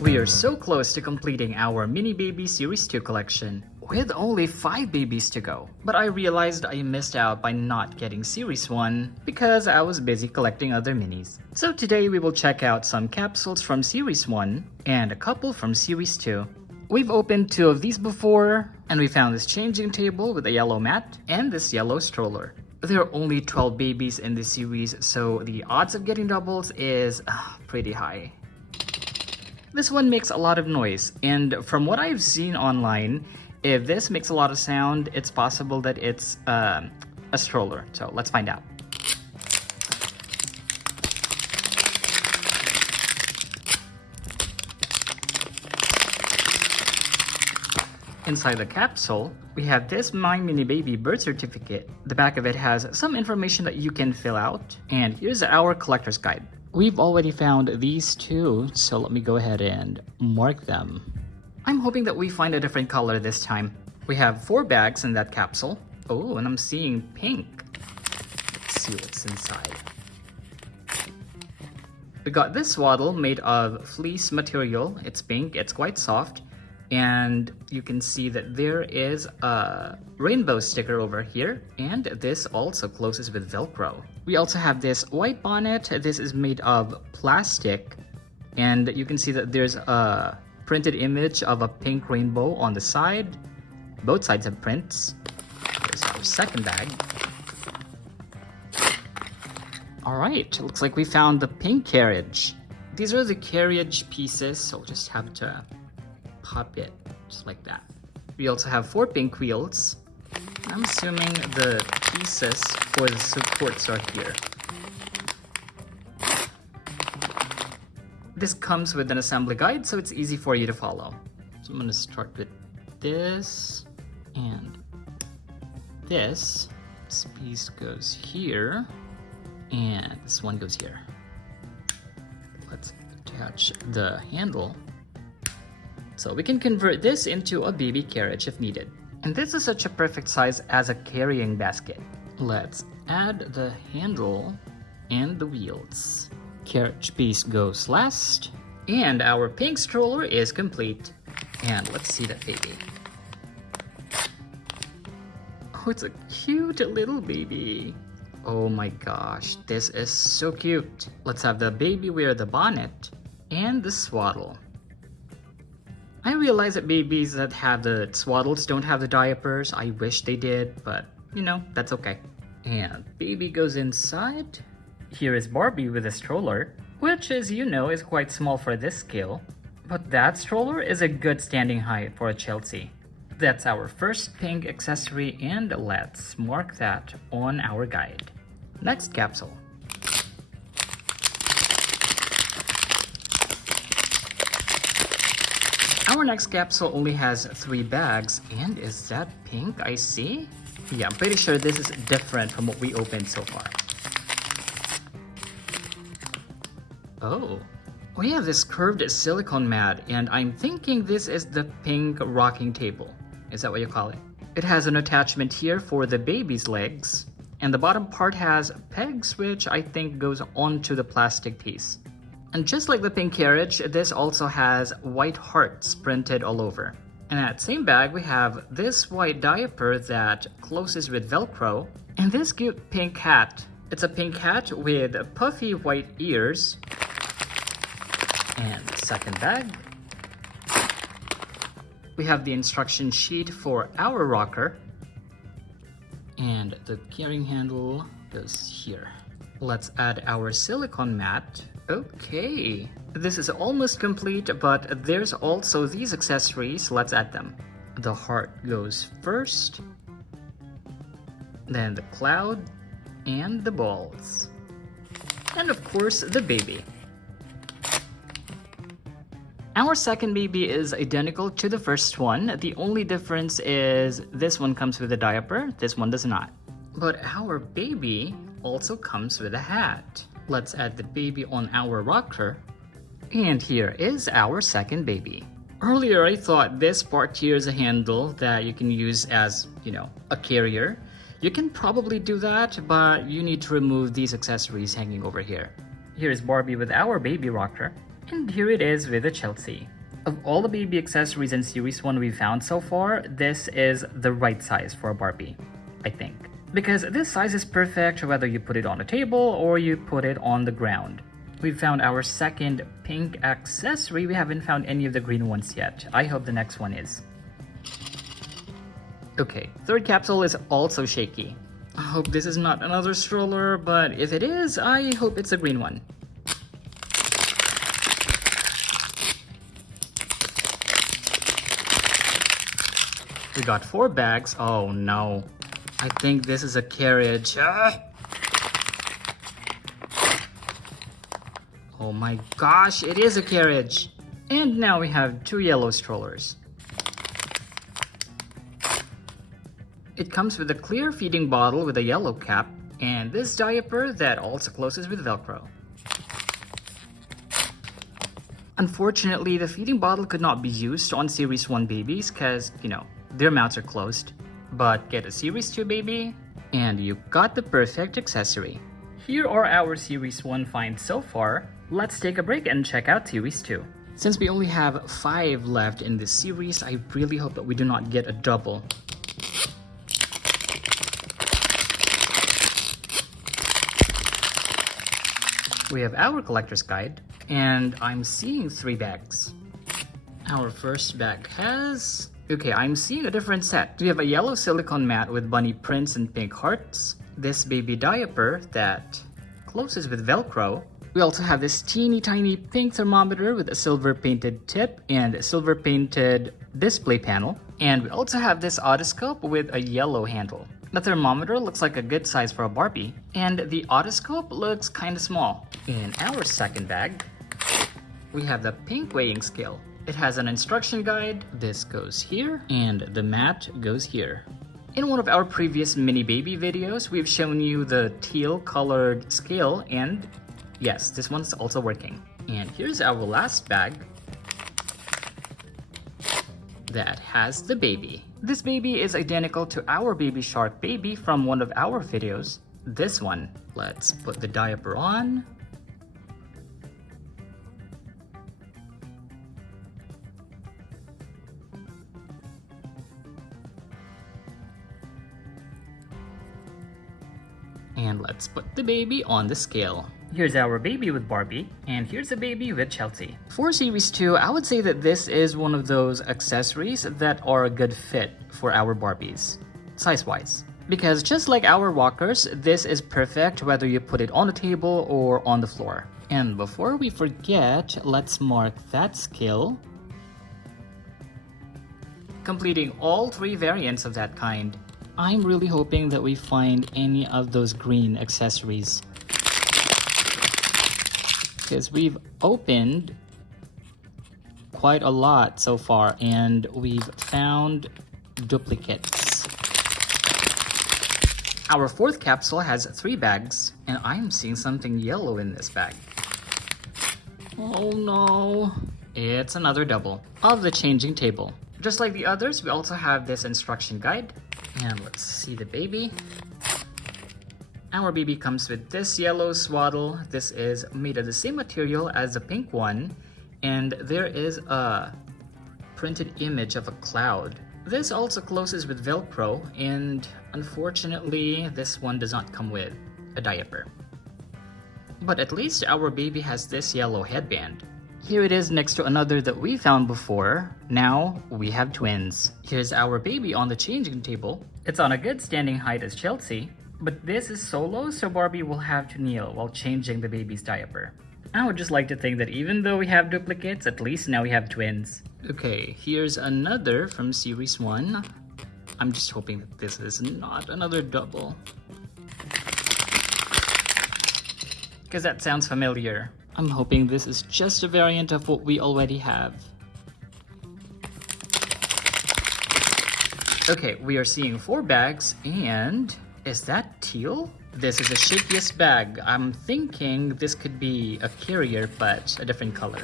We are so close to completing our Mini Baby Series 2 collection, with only 5 babies to go. But I realized I missed out by not getting Series 1 because I was busy collecting other minis. So today we will check out some capsules from Series 1 and a couple from Series 2. We've opened 2 of these before, and we found this changing table with a yellow mat and this yellow stroller. There are only 12 babies in this series, so the odds of getting doubles is pretty high. This one makes a lot of noise, and from what I've seen online, if this makes a lot of sound, it's possible that it's a stroller. So let's find out. Inside the capsule, we have this My Mini Baby birth certificate. The back of it has some information that you can fill out, and here's our collector's guide. We've already found these 2, so let me go ahead and mark them. I'm hoping that we find a different color this time. We have 4 bags in that capsule. Oh, and I'm seeing pink. Let's see what's inside. We got this swaddle made of fleece material. It's pink, it's quite soft. And you can see that there is a rainbow sticker over here, and this also closes with Velcro. We also have this white bonnet. This is made of plastic, and you can see that there's a printed image of a pink rainbow on the side. Both sides have prints. Here's our second bag. All right, looks like we found the pink carriage. These are the carriage pieces, so we'll just have to pop it just like that. We also have 4 pink wheels. I'm assuming the pieces for the supports are here. This comes with an assembly guide, so it's easy for you to follow. So I'm going to start with this and this. This piece goes here and this one goes here. Let's attach the handle. So we can convert this into a baby carriage if needed. And this is such a perfect size as a carrying basket. Let's add the handle and the wheels. Carriage piece goes last. And our pink stroller is complete. And let's see that baby. Oh, it's a cute little baby. Oh my gosh, this is so cute. Let's have the baby wear the bonnet and the swaddle. I realize that babies that have the swaddles don't have the diapers. I wish they did, but you know, that's okay. And baby goes inside. Here is Barbie with a stroller, which, as you know, is quite small for this scale. But that stroller is a good standing height for a Chelsea. That's our first pink accessory, and let's mark that on our guide. Next capsule. Our next capsule only has 3 bags, and is that pink I see? Yeah, I'm pretty sure this is different from what we opened so far. Oh, we have this curved silicone mat, and I'm thinking this is the pink rocking table. Is that what you call it? It has an attachment here for the baby's legs, and the bottom part has pegs, which I think goes onto the plastic piece. And just like the pink carriage, this also has white hearts printed all over. And in that same bag, we have this white diaper that closes with Velcro, and this cute pink hat. It's a pink hat with puffy white ears. And the second bag, we have the instruction sheet for our rocker, and the carrying handle goes here. Let's add our silicone mat. Okay, this is almost complete, but there's also these accessories. Let's add them. The heart goes first, then the cloud, and the balls, and of course the baby. Our second baby is identical to the first one. The only difference is this one comes with a diaper, this one does not. But our baby also comes with a hat. Let's add the baby on our rocker. And here is our second baby. Earlier, I thought this part here is a handle that you can use as, a carrier. You can probably do that, but you need to remove these accessories hanging over here. Here's Barbie with our baby rocker, and here it is with the Chelsea. Of all the baby accessories in Series 1 we've found so far, this is the right size for a Barbie, I think. Because this size is perfect whether you put it on a table or you put it on the ground. We've found our second pink accessory. We haven't found any of the green ones yet. I hope the next one is. Okay, third capsule is also shaky. I hope this is not another stroller, but if it is, I hope it's a green one. We got 4 bags. Oh no. I think this is a carriage. Oh my gosh, it is a carriage. And now we have 2 yellow strollers. It comes with a clear feeding bottle with a yellow cap, and this diaper that also closes with Velcro. Unfortunately, the feeding bottle could not be used on Series 1 babies because, their mouths are closed. But get a Series 2 baby, and you got the perfect accessory. Here are our Series 1 finds so far. Let's take a break and check out Series 2. Since we only have 5 left in this series, I really hope that we do not get a double. We have our collector's guide, and I'm seeing 3 bags. Our first bag has... Okay, I'm seeing a different set. We have a yellow silicone mat with bunny prints and pink hearts. This baby diaper that closes with Velcro. We also have this teeny tiny pink thermometer with a silver painted tip and a silver painted display panel. And we also have this otoscope with a yellow handle. The thermometer looks like a good size for a Barbie, and the otoscope looks kinda small. In our second bag, we have the pink weighing scale. It has an instruction guide. This goes here, and the mat goes here. In one of our previous mini baby videos, we've shown you the teal colored scale, and yes, this one's also working. And here's our last bag that has the baby. This baby is identical to our baby shark baby from one of our videos. This one. Let's put the diaper on. And let's put the baby on the scale. Here's our baby with Barbie, and here's a baby with Chelsea. For Series 2, I would say that this is one of those accessories that are a good fit for our Barbies, size-wise. Because just like our walkers, this is perfect whether you put it on the table or on the floor. And before we forget, let's mark that scale, completing all 3 variants of that kind. I'm really hoping that we find any of those green accessories, because we've opened quite a lot so far and we've found duplicates. Our 4th capsule has 3 bags, and I'm seeing something yellow in this bag. Oh no, it's another double of the changing table. Just like the others, we also have this instruction guide. And let's see the baby. Our baby comes with this yellow swaddle. This is made of the same material as the pink one, and there is a printed image of a cloud. This also closes with Velcro, and unfortunately, this one does not come with a diaper. But at least our baby has this yellow headband. Here it is next to another that we found before. Now we have twins. Here's our baby on the changing table. It's on a good standing height as Chelsea, but this is so low, so Barbie will have to kneel while changing the baby's diaper. I would just like to think that even though we have duplicates, at least now we have twins. Okay, here's another from Series 1. I'm just hoping that this is not another double, because that sounds familiar. I'm hoping this is just a variant of what we already have. Okay, we are seeing 4 bags, and is that teal? This is the shakiest bag. I'm thinking this could be a carrier, but a different color.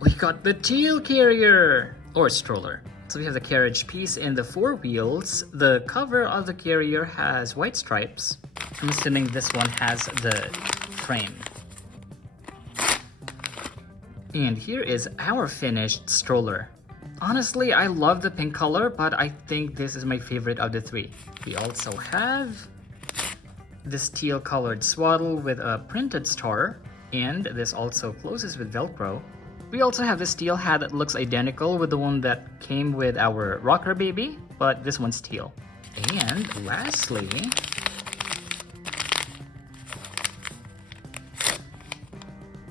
We got the teal carrier or stroller. So we have the carriage piece and the four wheels. The cover of the carrier has white stripes. I'm assuming this one has the frame. And here is our finished stroller. Honestly, I love the pink color, but I think this is my favorite of the three. We also have this teal colored swaddle with a printed star, and this also closes with Velcro. We also have this teal hat that looks identical with the one that came with our rocker baby, but this one's teal. And lastly,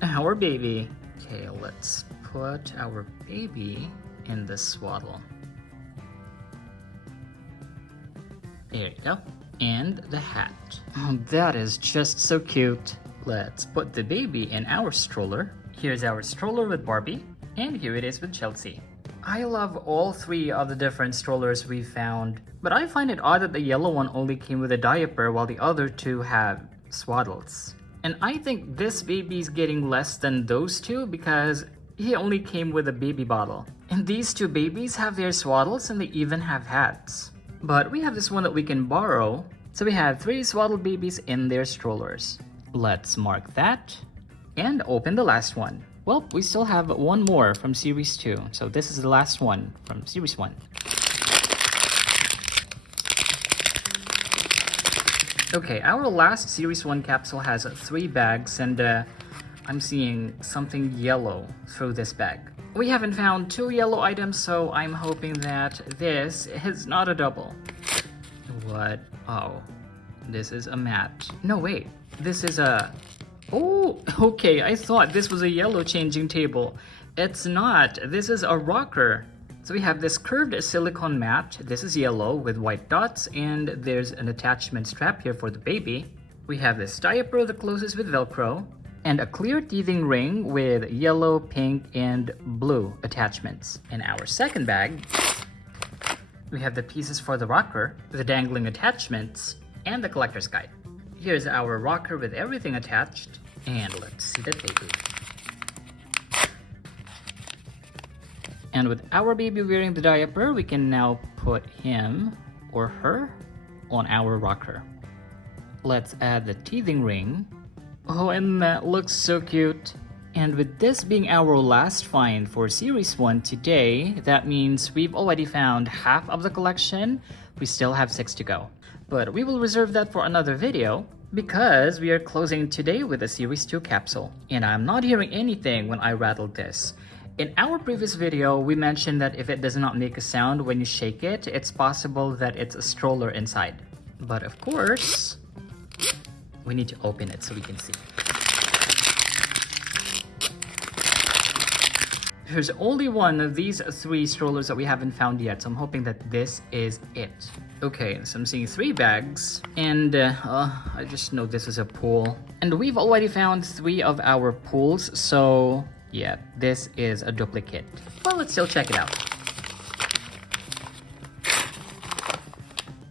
our baby. Okay, let's put our baby in the swaddle. There you go. And the hat. Oh, that is just so cute. Let's put the baby in our stroller. Here's our stroller with Barbie, and here it is with Chelsea. I love all three of the different strollers we found, but I find it odd that the yellow one only came with a diaper while the other two have swaddles. And I think this baby's getting less than those two because he only came with a baby bottle. And these two babies have their swaddles and they even have hats. But we have this one that we can borrow, so we have 3 swaddle babies in their strollers. Let's mark that and open the last one. Well, we still have one more from Series 2, so this is the last one from Series 1. Okay, our last Series 1 capsule has 3 bags, and I'm seeing something yellow through this bag. We haven't found 2 yellow items, so I'm hoping that this is not a double. What? Oh, this is a mat. No, wait, this is a... Oh, okay, I thought this was a yellow changing table. It's not. This is a rocker. So we have this curved silicone mat. This is yellow with white dots, and there's an attachment strap here for the baby. We have this diaper that closes with Velcro, and a clear teething ring with yellow, pink, and blue attachments. In our second bag, we have the pieces for the rocker, the dangling attachments, and the collector's guide. Here's our rocker with everything attached, and let's see the baby. And with our baby wearing the diaper, we can now put him or her on our rocker. Let's add the teething ring. Oh, and that looks so cute. And with this being our last find for Series 1 today, that means we've already found half of the collection. We still have 6 to go. But we will reserve that for another video because we are closing today with a Series 2 capsule. And I'm not hearing anything when I rattled this. In our previous video, we mentioned that if it does not make a sound when you shake it, it's possible that it's a stroller inside. But of course, we need to open it so we can see. There's only one of these 3 strollers that we haven't found yet, so I'm hoping that this is it. Okay, so I'm seeing 3 bags, and I just know this is a pool. And we've already found 3 of our pools, so yeah, this is a duplicate. Well, let's still check it out.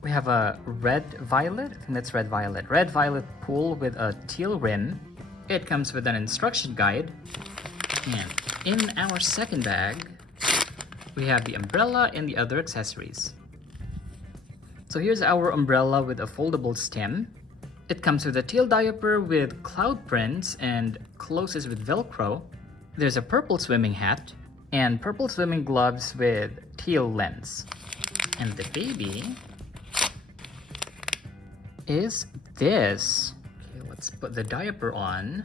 We have a red-violet, I think that's red-violet. Red-violet pool with a teal rim. It comes with an instruction guide. And in our second bag, we have the umbrella and the other accessories. So here's our umbrella with a foldable stem. It comes with a teal diaper with cloud prints and closes with Velcro. There's a purple swimming hat and purple swimming gloves with teal lens. And the baby is this. Okay, let's put the diaper on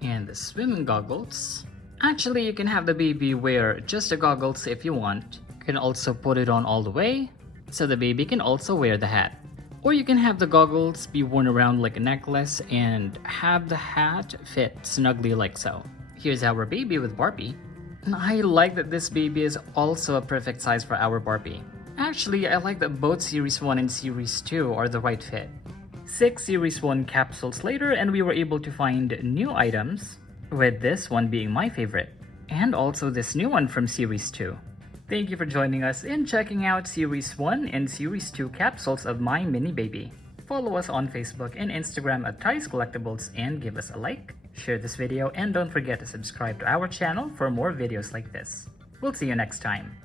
and the swimming goggles. Actually, you can have the baby wear just the goggles if you want. You can also put it on all the way, so the baby can also wear the hat. Or you can have the goggles be worn around like a necklace and have the hat fit snugly like so. Here's our baby with Barbie. And I like that this baby is also a perfect size for our Barbie. Actually, I like that both Series 1 and Series 2 are the right fit. 6 Series 1 capsules later, and we were able to find new items, with this one being my favorite, and also this new one from Series 2. Thank you for joining us in checking out Series 1 and Series 2 capsules of my mini baby. Follow us on Facebook and Instagram at Ty's Collectibles and give us a like. Share this video and don't forget to subscribe to our channel for more videos like this. We'll see you next time.